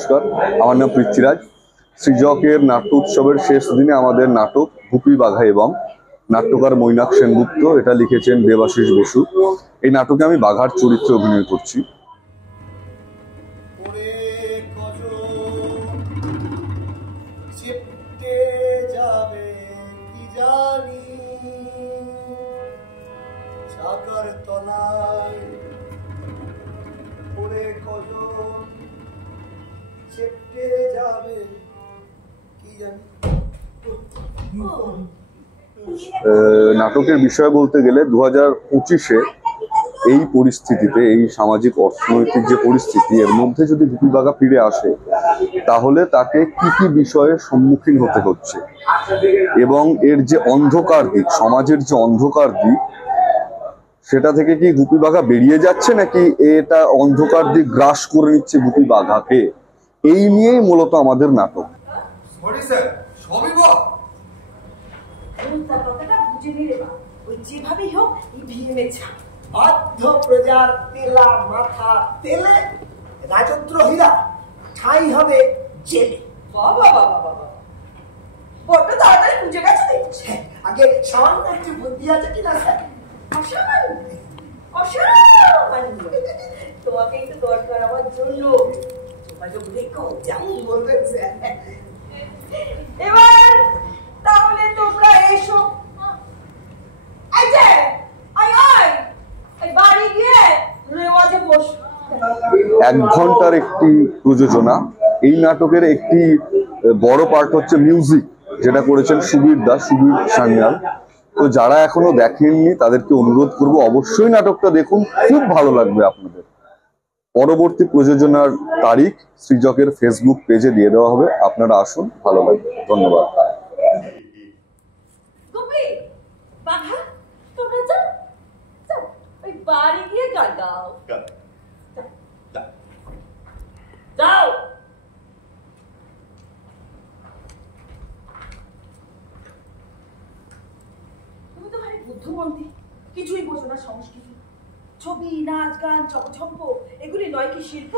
নমস্কার, আমার নাম পৃথ্বীরাজ। সৃজকের নাট্য উৎসবের শেষ দিনে আমাদের নাটক গুপি বাঘা এবং নাট্যকার মৈনাক সেনগুপ্ত, এটা লিখেছেন দেবাশিস বসু। এই নাটকে আমি বাঘার চরিত্রে অভিনয় করছি। নাটকের বিষয় বলতে গেলে 2025-এ এই পরিস্থিতিতে, এই সামাজিক অর্থনৈতিক যে পরিস্থিতি, এর মধ্যে যদি গুপি বাঘা ফিরে আসে তাহলে তাকে কি কি বিষয়ের সম্মুখীন হতে হচ্ছে এবং এর যে অন্ধকার দিক, সমাজের যে অন্ধকার দিক, সেটা থেকে কি গুপি বাঘা বেরিয়ে যাচ্ছে নাকি এটা অন্ধকার দিক গ্রাস করে নিচ্ছে গুপি বাঘাকে, এই নিয়েই মূলত আমাদের নাটক। রাজদ্রোহীরা ঠাঁই হবে জেলে। বাবা বাবা বাবা, বড্ড তাড়াতাড়ি বুঝে গেছে দেখছি। আগে সামান্য একটু বুদ্ধি আছে কিনা স্যার? অসামান্য, অসামান্য। তোমাকে একটু দরকার আমার জন্য, যোগাযোগ রেখো, যেমন বলবেন স্যার। এবার তাহলে তোমরা এসো। এই যে বাড়ি গিয়ে রেওয়াজে বসো। 1 ঘন্টার একটি প্রযোজনা। এই নাটকের একটি বড় পার্ট হচ্ছে মিউজিক, যেটা করেছেন সুবীর সান্যাল। তো যারা এখনো দেখেননি তাদেরকে অনুরোধ করব, অবশ্যই নাটকটা দেখুন, খুব ভালো লাগবে আপনাদের। পরবর্তী প্রযোজনার তারিখ সৃজকের ফেসবুক পেজে দিয়ে দেওয়া হবে, আপনারা আসুন, ভালো লাগবে। ধন্যবাদ। বাড়ি গিয়ে গান গাও, যাও। তুমি তো ভারী বুদ্ধিমন্তী, কিছুই বোঝো না সংস্কৃতি। ছবি, নাচ, গান, চকচম্প, এগুলি নয় কি শিল্প?